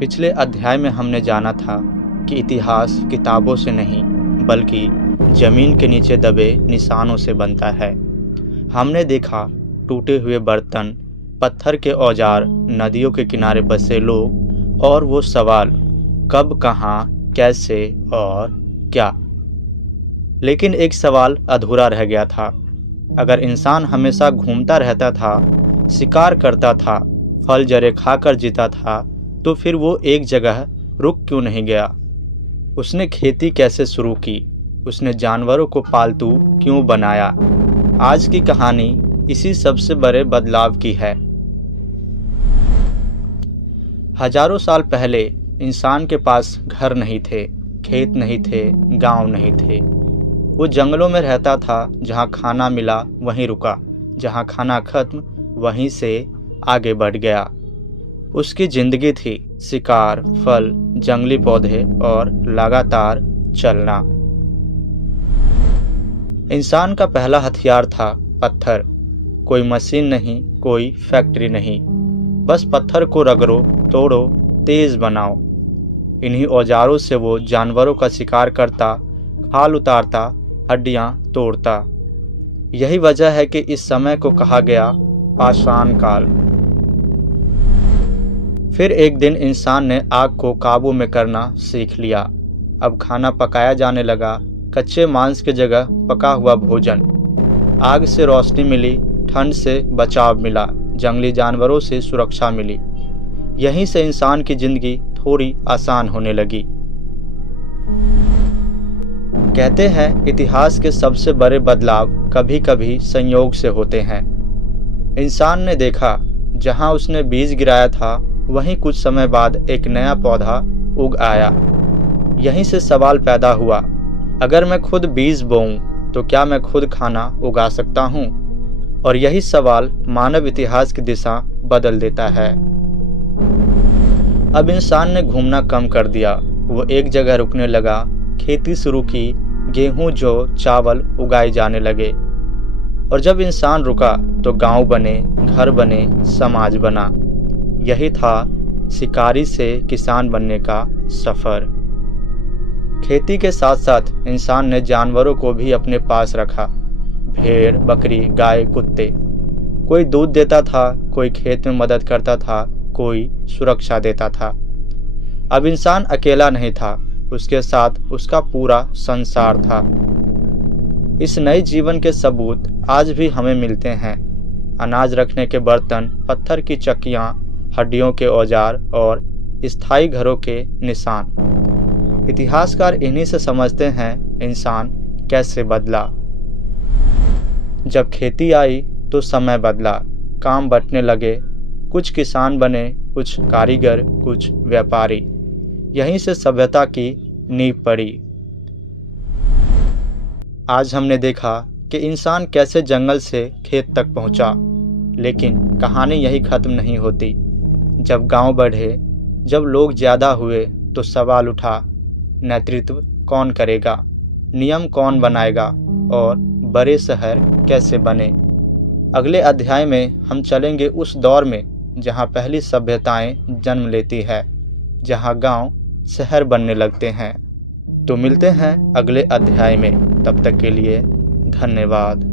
पिछले अध्याय में हमने जाना था कि इतिहास किताबों से नहीं बल्कि जमीन के नीचे दबे निशानों से बनता है। हमने देखा टूटे हुए बर्तन, पत्थर के औजार, नदियों के किनारे बसे लोग और वो सवाल कब, कहाँ, कैसे और क्या। लेकिन एक सवाल अधूरा रह गया था। अगर इंसान हमेशा घूमता रहता था, शिकार करता था, फल जरे खाकर जीता था, तो फिर वो एक जगह रुक क्यों नहीं गया? उसने खेती कैसे शुरू की? उसने जानवरों को पालतू क्यों बनाया? आज की कहानी इसी सबसे बड़े बदलाव की है। हजारों साल पहले इंसान के पास घर नहीं थे, खेत नहीं थे, गांव नहीं थे। वो जंगलों में रहता था। जहां खाना मिला वहीं रुका, जहां खाना खत्म वहीं से आगे बढ़ गया। उसकी जिंदगी थी शिकार, फल, जंगली पौधे और लगातार चलना। इंसान का पहला हथियार था पत्थर। कोई मशीन नहीं, कोई फैक्ट्री नहीं, बस पत्थर को रगड़ो, तोड़ो, तेज बनाओ। इन्हीं औजारों से वो जानवरों का शिकार करता, खाल उतारता, हड्डियां तोड़ता। यही वजह है कि इस समय को कहा गया पाषाण काल। फिर एक दिन इंसान ने आग को काबू में करना सीख लिया। अब खाना पकाया जाने लगा, कच्चे मांस की जगह पका हुआ भोजन। आग से रोशनी मिली, ठंड से बचाव मिला, जंगली जानवरों से सुरक्षा मिली। यहीं से इंसान की जिंदगी थोड़ी आसान होने लगी। कहते हैं इतिहास के सबसे बड़े बदलाव कभी कभी संयोग से होते हैं। इंसान ने देखा जहां उसने बीज गिराया था वहीं कुछ समय बाद एक नया पौधा उग आया। यहीं से सवाल पैदा हुआ, अगर मैं खुद बीज बोऊं तो क्या मैं खुद खाना उगा सकता हूं? और यही सवाल मानव इतिहास की दिशा बदल देता है। अब इंसान ने घूमना कम कर दिया। वो एक जगह रुकने लगा, खेती शुरू की, गेहूं, जौ, चावल उगाए जाने लगे। और जब इंसान रुका तो गांव बने, घर बने, समाज बना। यही था शिकारी से किसान बनने का सफर। खेती के साथ साथ इंसान ने जानवरों को भी अपने पास रखा। भेड़, बकरी, गाय, कुत्ते। कोई दूध देता था, कोई खेत में मदद करता था, कोई सुरक्षा देता था। अब इंसान अकेला नहीं था, उसके साथ उसका पूरा संसार था। इस नए जीवन के सबूत आज भी हमें मिलते हैं। अनाज रखने के बर्तन, पत्थर की चक्कियाँ, हड्डियों के औजार और स्थायी घरों के निशान। इतिहासकार इन्हीं से समझते हैं इंसान कैसे बदला। जब खेती आई तो समय बदला, काम बंटने लगे। कुछ किसान बने, कुछ कारीगर, कुछ व्यापारी। यहीं से सभ्यता की नींव पड़ी। आज हमने देखा कि इंसान कैसे जंगल से खेत तक पहुंचा, लेकिन कहानी यही खत्म नहीं होती। जब गांव बढ़े, जब लोग ज़्यादा हुए तो सवाल उठा, नेतृत्व कौन करेगा, नियम कौन बनाएगा और बड़े शहर कैसे बने। अगले अध्याय में हम चलेंगे उस दौर में जहां पहली सभ्यताएं जन्म लेती है, जहां गांव शहर बनने लगते हैं। तो मिलते हैं अगले अध्याय में। तब तक के लिए धन्यवाद।